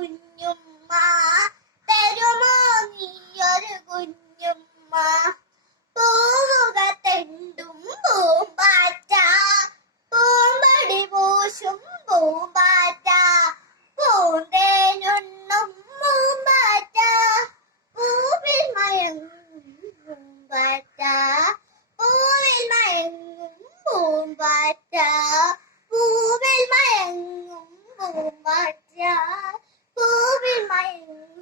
കുഞ്ഞുമ്മ തരുമോ നീയൊരു കുഞ്ഞുമ്മ പൂവുക തെണ്ടും പൂമ്പാറ്റ പൂമ്പടി പൂശും പൂമ്പാറ്റ പൂന്തേനുണ്ണും പൂമ്പാറ്റ പൂവിൽ മയങ്ങും പൂമ്പാറ്റ പൂവിൽ മയങ്ങും പൂമ്പാറ്റ പൂവിൽ മയങ്ങും പൂമ്പാറ്റ പൂവിൽ മയങ്ങും